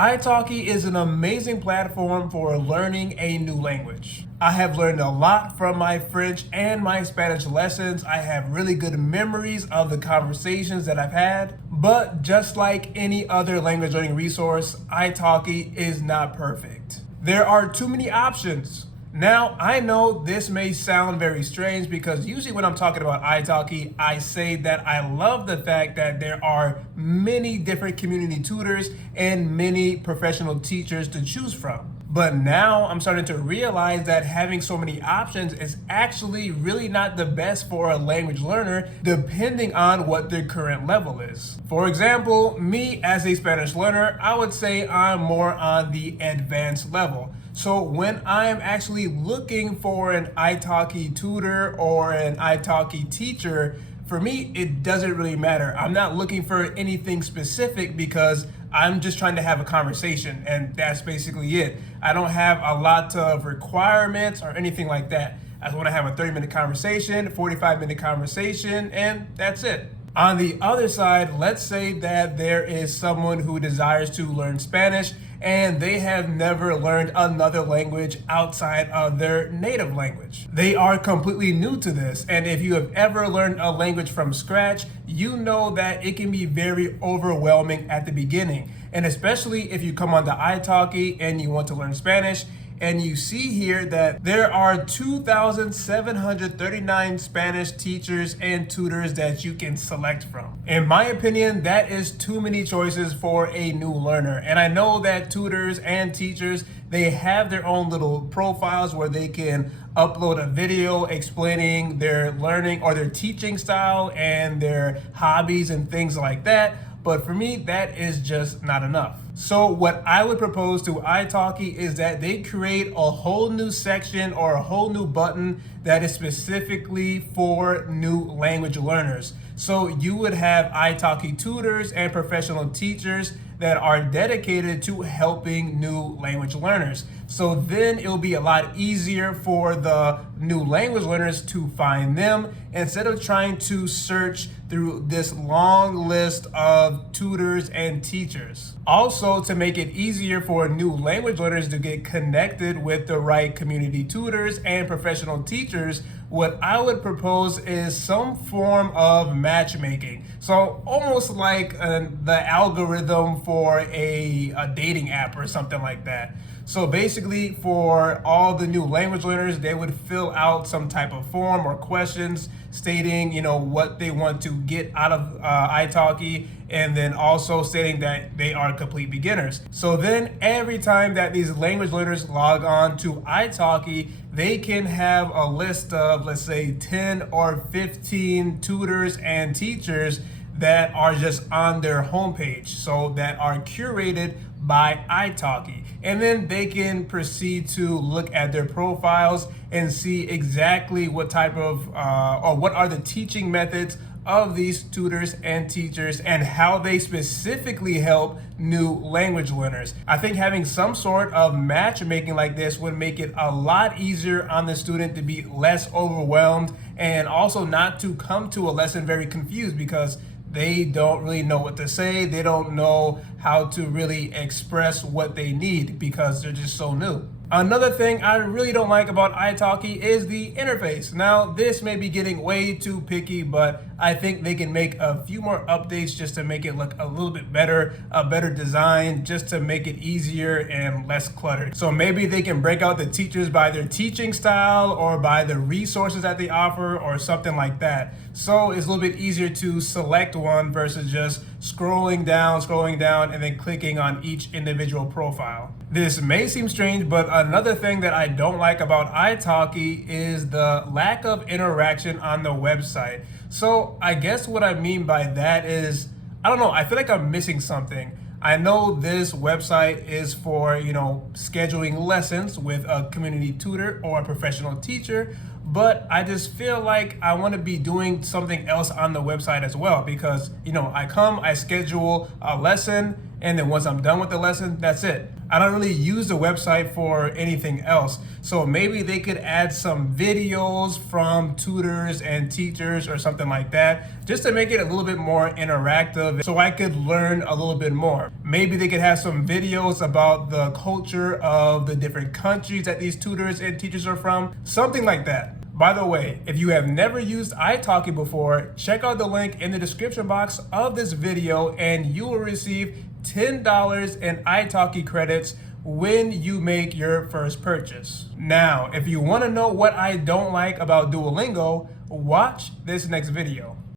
Italki is an amazing platform for learning a new language. I have learned a lot from my French and my Spanish lessons. I have really good memories of the conversations that I've had. But just like any other language learning resource, Italki is not perfect. There are too many options. Now, I know this may sound very strange because usually when I'm talking about Italki, I say that I love the fact that there are many different community tutors and many professional teachers to choose from. But now I'm starting to realize that having so many options is actually really not the best for a language learner, depending on what their current level is. For example, me as a Spanish learner, I would say I'm more on the advanced level. So when I'm actually looking for an Italki tutor or an Italki teacher, for me, it doesn't really matter. I'm not looking for anything specific because I'm just trying to have a conversation, and that's basically it. I don't have a lot of requirements or anything like that. I just want to have a 30-minute conversation, 45-minute conversation, and that's it. On the other side, let's say that there is someone who desires to learn Spanish and they have never learned another language outside of their native language. They are completely new to this, and if you have ever learned a language from scratch, you know that it can be very overwhelming at the beginning. And especially if you come onto Italki and you want to learn Spanish, and you see here that there are 2,739 Spanish teachers and tutors that you can select from. In my opinion, that is too many choices for a new learner. And I know that tutors and teachers, they have their own little profiles where they can upload a video explaining their learning or their teaching style and their hobbies and things like that. But for me, that is just not enough. So what I would propose to Italki is that they create a whole new section or a whole new button that is specifically for new language learners. So you would have Italki tutors and professional teachers that are dedicated to helping new language learners. So then it'll be a lot easier for the new language learners to find them instead of trying to search through this long list of tutors and teachers. Also, to make it easier for new language learners to get connected with the right community tutors and professional teachers, what I would propose is some form of matchmaking. So almost like the algorithm for a dating app or something like that. So basically for all the new language learners, they would fill out some type of form or questions stating, what they want to get out of Italki, and then also stating that they are complete beginners. So then every time that these language learners log on to Italki, they can have a list of, let's say, 10 or 15 tutors and teachers that are just on their homepage, so that are curated by Italki. And then they can proceed to look at their profiles and see exactly what type of, or what are the teaching methods of these tutors and teachers and how they specifically help new language learners. I think having some sort of matchmaking like this would make it a lot easier on the student to be less overwhelmed and also not to come to a lesson very confused because they don't really know what to say. They don't know how to really express what they need because they're just so new. Another thing I really don't like about Italki is the interface. Now, this may be getting way too picky, but I think they can make a few more updates just to make it look a little bit better, a better design, just to make it easier and less cluttered. So maybe they can break out the teachers by their teaching style or by the resources that they offer or something like that. So it's a little bit easier to select one versus just scrolling down, and then clicking on each individual profile. This may seem strange, but another thing that I don't like about Italki is the lack of interaction on the website. So I guess what I mean by that is, I don't know, I feel like I'm missing something. I know this website is for, scheduling lessons with a community tutor or a professional teacher, but I just feel like I want to be doing something else on the website as well because, I schedule a lesson and then once I'm done with the lesson, that's it. I don't really use the website for anything else. So maybe they could add some videos from tutors and teachers or something like that, just to make it a little bit more interactive so I could learn a little bit more. Maybe they could have some videos about the culture of the different countries that these tutors and teachers are from, something like that. By the way, if you have never used Italki before, check out the link in the description box of this video and you will receive $10 in Italki credits when you make your first purchase. Now, if you want to know what I don't like about Duolingo, watch this next video.